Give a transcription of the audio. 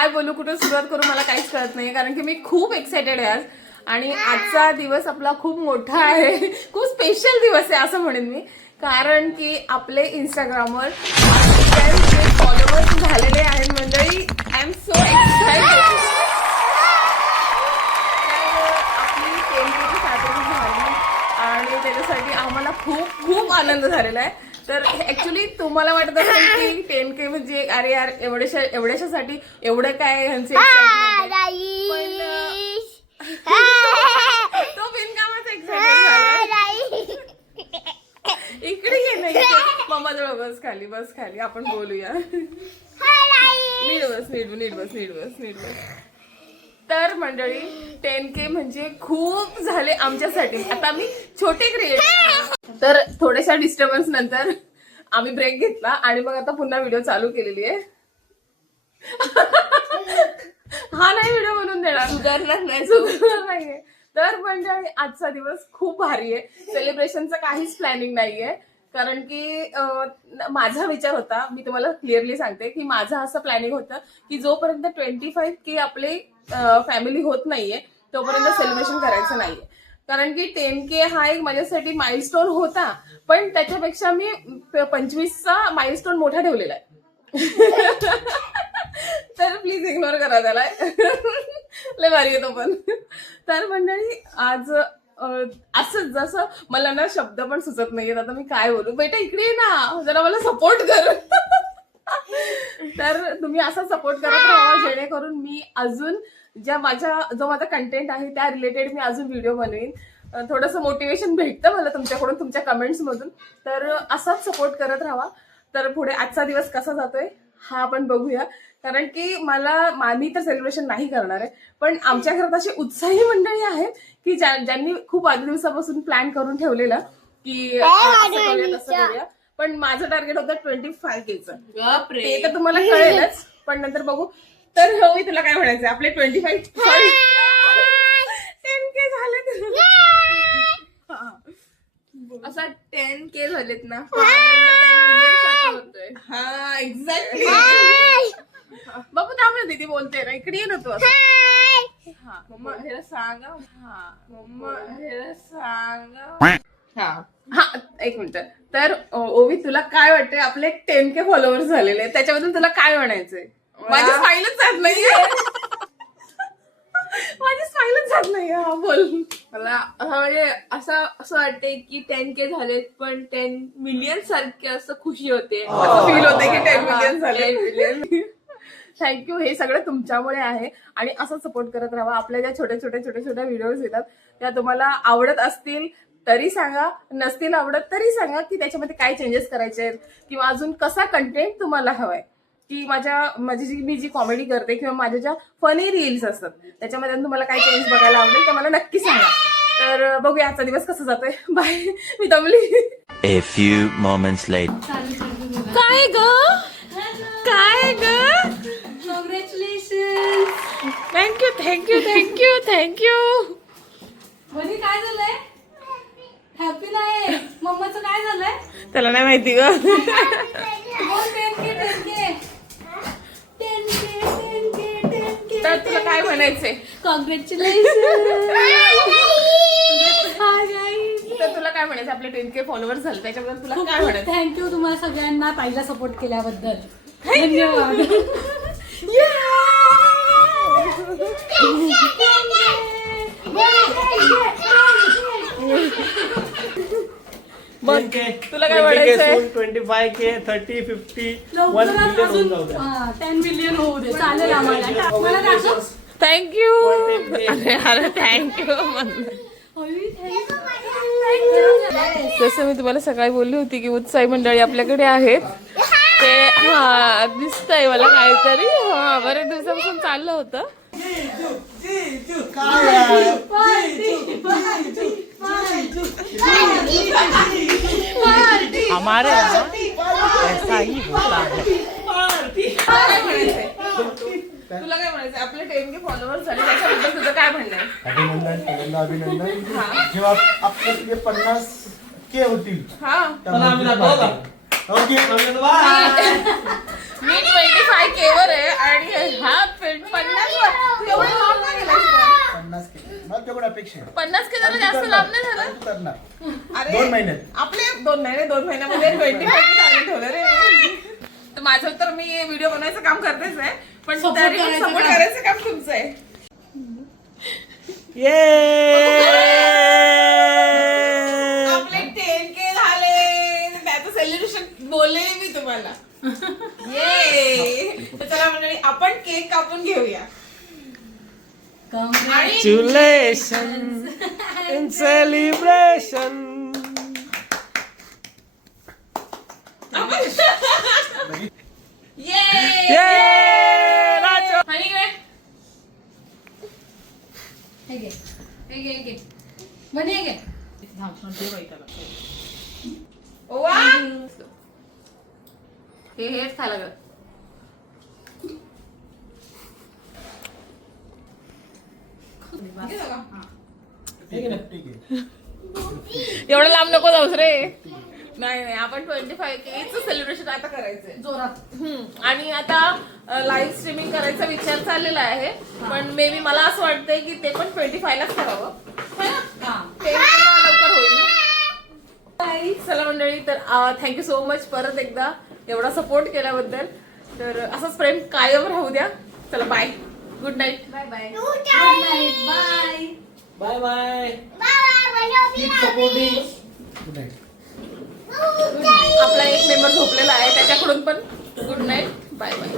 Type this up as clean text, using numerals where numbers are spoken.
काय बोलू, कुठून सुरुवात करू मला काहीच कळत नाही, कारण की मी खूप एक्सायटेड आहे आज. आणि आजचा दिवस आपला खूप मोठा आहे, खूप स्पेशल दिवस आहे असं म्हणेन मी, कारण की आपले इंस्टाग्रामवर फॉलोअर्स झालेले आहेत मंडळी. I am so excited. आपली 10K स्टार्टिंग झाली आणि त्याच्यासाठी आम्हाला खूप खूप आनंद झालेला आहे. तर ऍक्च्युली तुम्हाला वाटत असेल की 10K म्हणजे अरे यार एवढ्याशासाठी एवढं काय ह्यांचे तो बिनकामाचा एक्साइटेड झाला. इकडे ये नाही, मम्मा जवळ बस खाली आपण बोलूया. नीट बस. तर मंडळी 10K म्हणजे खूप झाले आमच्यासाठी. आता आम्ही छोटे क्रिएटर. तर थोड्याशा डिस्टर्बन्स नंतर आम्ही ब्रेक घेतला आणि मग आता पुन्हा व्हिडिओ चालू केलेली आहे. हा नाही व्हिडिओ बनवून देणार, सुधारणार नाहीये. तर मंडळी आजचा दिवस खूप भारी आहे. सेलिब्रेशनचं काहीच प्लॅनिंग नाहीये, कारण की माझा विचार होता, मी तुम्हाला क्लिअरली सांगते की माझं असं प्लॅनिंग होतं की जोपर्यंत 25K आपले फॅमिली होत नाहीये तोपर्यंत सेलिब्रेशन करायचं नाहीये. कारण की 10K हा एक माझ्यासाठी माइलस्टोन होता, पण त्याच्यापेक्षा मी 25चा माइलस्टोन मोठा ठेवलेला आहे. तर प्लीज इग्नोर करा त्याला. लय भारी येतो पण. तर मंडळी आज असंच जसं मला ना शब्द पण सुचत नाहीयेत, आता मी काय बोलू. बेटा इकडे ये ना, जरा मला सपोर्ट कर. तर तुम्ही असा सपोर्ट करत राहा जेणेकरून मी अजून जो माझा कंटेंट आहे त्या रिलेटेड मी अजून व्हिडिओ बनवेन. थोडंसं मोटिवेशन भेटतं मला तुमच्याकडून, तुमच्या कमेंट्स मधून. तर असाच सपोर्ट करत राहा. तर पुढे आजचा दिवस कसा जातोय हा आपण बघूया, कारण की मी तर सेलिब्रेशन नाही करणार आहे, पण आमच्या घरात अशी उत्साही मंडळी आहेत की ज्यांनी खूप आधी दिवसापासून प्लॅन करून ठेवलेलं की असं करूया तसं करूया. पण माझं टार्गेट होतं 25Kचं. ते तर तुम्हाला कळेलच, पण नंतर बघू. तर मी तुला काय म्हणायचं, आपले 10K झाले. असा 10K झालेत ना, हा एक्झॅक्टली. बाबू थांब ना, दीदी बोलते ना, इकडे ये ना तू. हा मम्मा हे सांगा. हा मम्मा हे सांगा. हा एक मिनिट. तर ओवी तुला काय वाटतंय, आपले 10K फॉलोअर्स झालेले आहेत, त्याच्याबद्दल तुला काय म्हणायचंय? माझी स्माईलच जात नाहीये. माझी स्माईलच जात नाही. हा बोल. मला म्हणजे असं वाटतंय की 10K झालेत, पण 10 मिलियन सारखे असं खुशी होते, असं फील होते की 10 मिलियन झाले. थँक्यू. हे सगळं तुमच्यामुळे आहे आणि असं सपोर्ट करत राहा. आपल्या ज्या छोट्या व्हिडिओज येतात त्या तुम्हाला आवडत असतील तरी सांगा, नसतील आवडत तरी सांगा की त्याच्यामध्ये काय चेंजेस करायचे आहेत किंवा अजून कसा कंटेंट तुम्हाला हवाय. की मी जी कॉमेडी करते किंवा माझ्या ज्या फनी रील्स असतात त्याच्यामध्ये तुम्हाला काय चेंज बघायला आवडेल तर मला नक्की सांगा. तर बघूया आजचा दिवस कसा जातोय. बाय, मी दमली. A few moments later. काय ग कॉंग्रॅच्युलेशन. थँक्यू. म्हणजे काय झालंय? हॅपी नाही. मम्माचं काय झालंय? त्याला नाही माहिती ग. बोल 10K. तर तुला काय म्हणायचंय? कॉंग्रॅच्युलेशन. तर तुला काय म्हणायचं, आपले 10K फॉलोअर्स झाले त्याच्याबद्दल तुला काय म्हणायचं? थँक्यू तुम्हाला सगळ्यांना पहिला सपोर्ट केल्याबद्दल. धन्यवाद. तुला काय म्हणायचंय? 25K 30 50 1 लवकरात मिलियन होऊन अजून जाऊ द्या. 10 मिलियन होऊ दे, चालेल आम्हाला. मला दाखव. थँक्यू. अरे थँक्यू. जसं मी तुम्हाला सकाळी बोलली होती की उत्साही मंडळी आपल्याकडे आहेत, ते हा दिसतंय मला काहीतरी. हा बऱ्याच दिवसापासून चाललं होतं. हमारे यहाँ ऐसा ही होता है. तुला काय म्हणायचं, आपले 10K फॉलोअर्स झाले त्याच्याबद्दल तुझं काय म्हणणं आहे? अभिनंदन. जेव्हा आपले 50K होतील हा तेव्हा आम्ही दाखवू. ओके. मी 25K वर आहे आणि हा 50 वर. तू एवढं लांब का गेलास रे? 50 केले मला तेवढं अपेक्षा आहे 50K जरा जास्त लांब नाही झालं? तू करणार अरे 2 महिन्यात. आपले 2 महिन्यामध्ये 25K टार्गेट ठेवलं रे. तर माझं तर मी व्हिडिओ बनवायचं काम करतेच आहे पण Support तरी करायचं सपोर्ट काम. करायचं काम तुमचं आहे. आपले 10K झाले त्याचं सेलिब्रेशन बोललेले मी तुम्हाला. ये तर चला मंडळी आपण केक कापून घेऊया. आणि इन सेलिब्रेशन. ये आणि काय हे घे हे घे हे घे म्हणे हे घे ओवा हेच खायला लागलं. ठीक आहे एवढं लांब नको जाऊस रे. नाही आपण 25K सेलिब्रेशन आता करायचंय जोरात. आणि आता लाईव्ह स्ट्रीमिंग करायचा विचार चाललेला आहे पण मे बी मला असं वाटतंय की ते पण 25 लाच करावं है ना? हा. ते लवकर होईल. चला मंडळी तर थँक्यू सो मच परत एकदा एवढा सपोर्ट केल्याबद्दल. तर असंच प्रेम कायम राहू द्या. चला bye good night. Bye bye. Good night bye. Bye bye. Keep supporting. Good night. आपला एक मेंबर झोपलेला आहे त्याच्याकडून पण गुड नाईट. Bye bye.